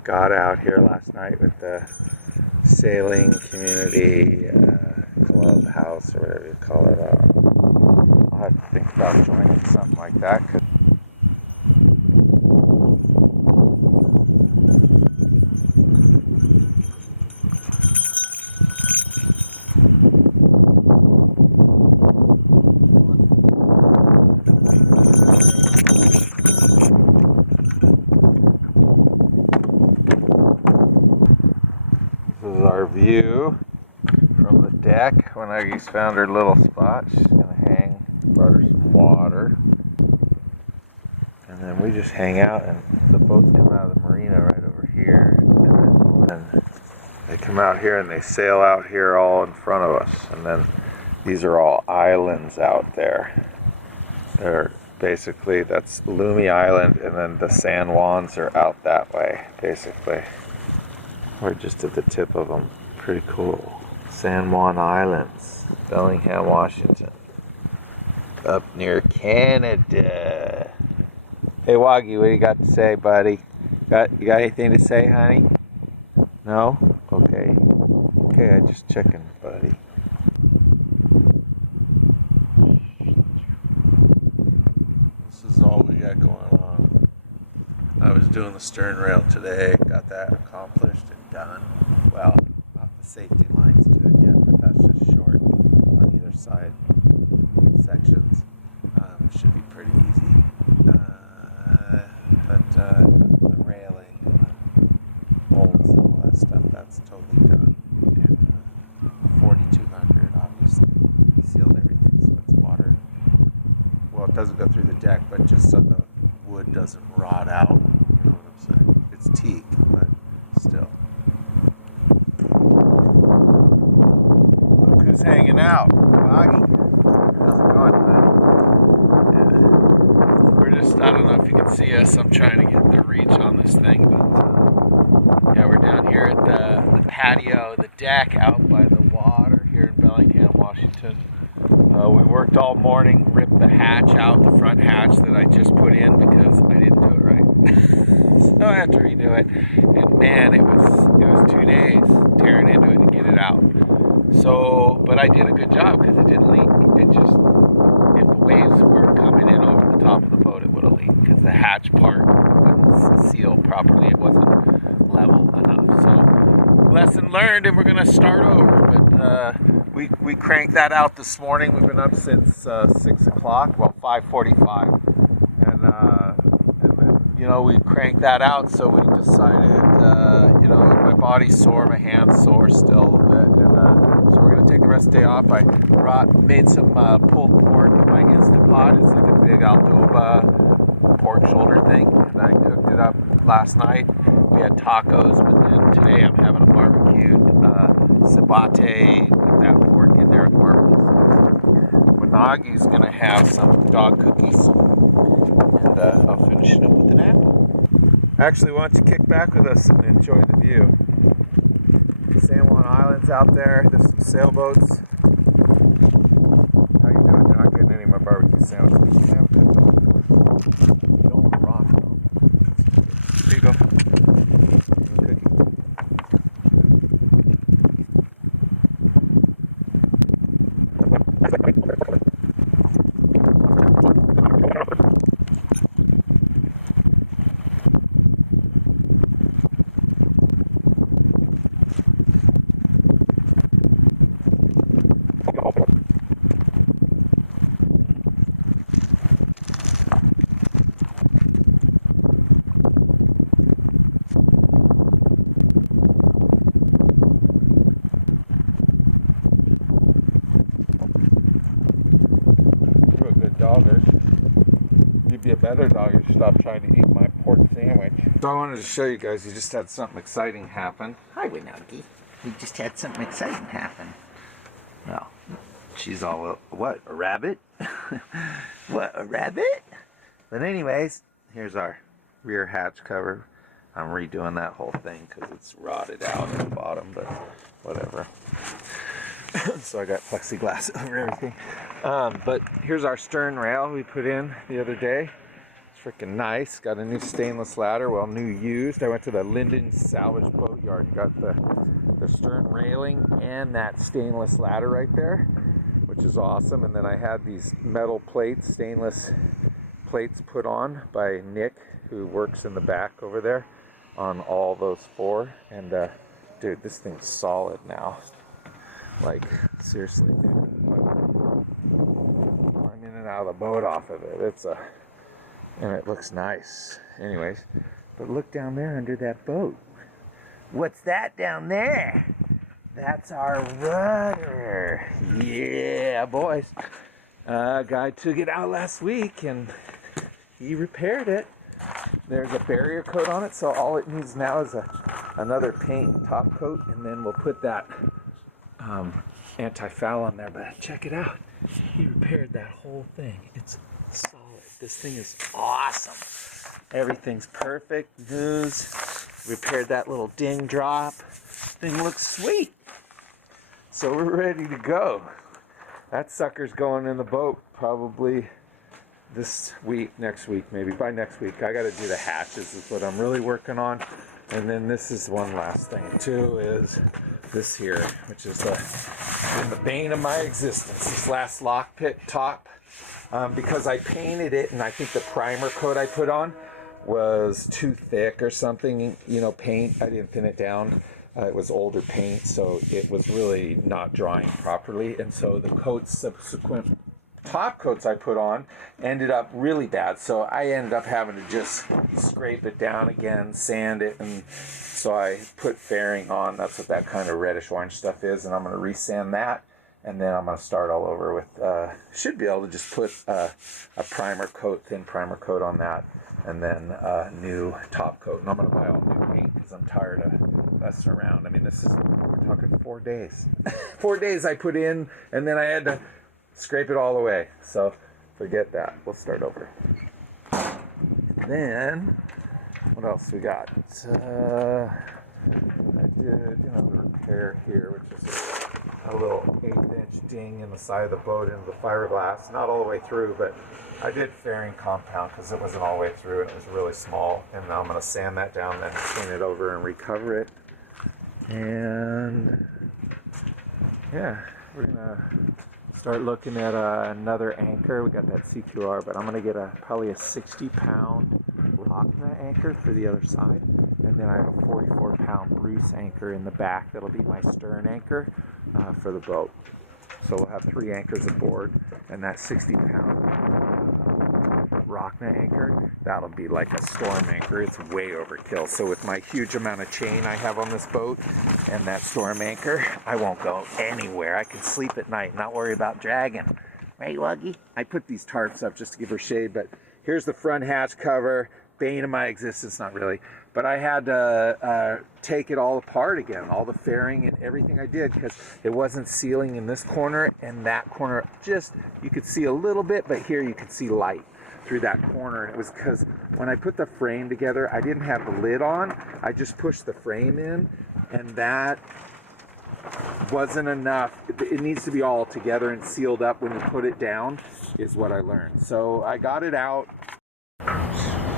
regatta out here last night with the sailing community clubhouse or whatever you call it. I'll have to think about joining something like that. View from the deck. Wanagi's found her little spot. She's gonna hang, brought her some water, and then we just hang out. And the boats come out of the marina right over here, and then they come out here and they sail out here all in front of us. And then these are all islands out there. They're basically, that's Lumi Island, and then the San Juans are out that way. Basically, we're just at the tip of them. Pretty cool. San Juan Islands, Bellingham, Washington, up near Canada. Hey Wagi, what do you got to say, buddy? You got anything to say, honey? No? Okay. Okay, I just checking, buddy. This is all we got going on. I was doing the stern rail today, got that accomplished and done. Well, safety lines to it yet, but that's just short on either side sections. Should be pretty easy. But the railing and the bolts and all that stuff, that's totally done. And 4200, obviously, sealed everything so it's water. Well, it doesn't go through the deck, but just so the wood doesn't rot out. You know what I'm saying? It's teak, but still. Hanging out. Wanagi, how's it going tonight? Yeah. We're just, I don't know if you can see us, I'm trying to get the reach on this thing, but yeah, we're down here at the patio, the deck out by the water here in Bellingham, Washington. We worked all morning, ripped the hatch out, the front hatch that I just put in because I didn't do it right. So I have to redo it. And man, it was 2 days tearing into it to get it out. So, but I did a good job because it didn't leak. It just, if the waves were coming in over the top of the boat, it would have leaked because the hatch part wouldn't seal properly. It wasn't level enough. So, lesson learned, and we're going to start over. But we cranked that out this morning. We've been up since 6 o'clock, well, 5:45. And then, we cranked that out. So we decided, my body's sore, my hand's sore still a little bit. So we're going to take the rest of the day off. I made some pulled pork in my Instant Pot. It's like a big Aldoba pork shoulder thing. And I cooked it up last night. We had tacos, but then today I'm having a barbecued sabate with that pork in there with barbecue sauce. Wanagi's going to have some dog cookies. And I'll finish it up with an apple. Actually, why don't you kick back with us and enjoy the view. San Juan Islands out there. There's some sailboats. How you doing? You're not getting any of my barbecue sandwiches. You don't rock. There you go. So I wanted to show you guys, you just had something exciting happen. Hi, Wanagi. We just had something exciting happen. Well, she's all, what, a rabbit? What, a rabbit? But anyways, here's our rear hatch cover. I'm redoing that whole thing because it's rotted out at the bottom, but whatever. So I got plexiglass over everything. But here's our stern rail we put in the other day. freaking nice. Got a new stainless ladder, well, new used. I went to the Linden Salvage Boat Yard. Got the stern railing and that stainless ladder right there, which is awesome. And then I had these metal plates, stainless plates put on by Nick, who works in the back over there, on all those four. And dude, this thing's solid now. Like, seriously, dude. I'm in and out of the boat off of it. And it looks nice. Anyways, but look down there under that boat. What's that down there? That's our rudder. Yeah, boys. Guy took it out last week and he repaired it. There's a barrier coat on it, so all it needs now is another paint top coat, and then we'll put that anti-foul on there. But check it out. He repaired that whole thing. It's solid. This thing is awesome. Everything's perfect. News. Repaired that little ding drop. Thing looks sweet. So we're ready to go. That sucker's going in the boat probably this week, next week, maybe by next week. I got to do the hatches is what I'm really working on. And then this is one last thing too, is this here, which is been the bane of my existence, this last lock pit top, because I painted it, and I think the primer coat I put on was too thick or something, you know, paint. I didn't thin it down. It was older paint, so it was really not drying properly, and so the coats, subsequent top coats I put on, ended up really bad. So I ended up having to just scrape it down again, sand it, and so I put fairing on. That's what that kind of reddish orange stuff is, and I'm going to resand that, and then I'm going to start all over with, should be able to just put a primer coat, thin primer coat on that, and then a new top coat. And I'm going to buy all new paint because I'm tired of messing around. I mean, this is, we're talking 4 days. 4 days I put in, and then I had to scrape it all away. So forget that. We'll start over. Then what else we got? I did a repair here, which is a little 1/8" ding in the side of the boat into the fiberglass. Not all the way through, but I did fairing compound because it wasn't all the way through and it was really small. And now I'm going to sand that down and turn it over and recover it. And yeah, we're gonna start looking at another anchor. We got that C2R, but I'm gonna get probably a 60-pound rock nut anchor for the other side, and then I have a 44-pound Bruce anchor in the back that'll be my stern anchor for the boat. So we'll have 3 anchors aboard, and that 60-pound rock nut anchor, that'll be like a storm anchor. It's way overkill. So with my huge amount of chain I have on this boat and that storm anchor, I won't go anywhere. I can sleep at night, not worry about dragging. Right, Wuggy? I put these tarps up just to give her shade, but here's the front hatch cover. Bane of my existence, not really. But I had to take it all apart again, all the fairing and everything I did, because it wasn't sealing in this corner and that corner. Just, you could see a little bit, but here you could see light through that corner. And it was because when I put the frame together, I didn't have the lid on. I just pushed the frame in, and that wasn't enough. It needs to be all together and sealed up when you put it down, is what I learned. So I got it out.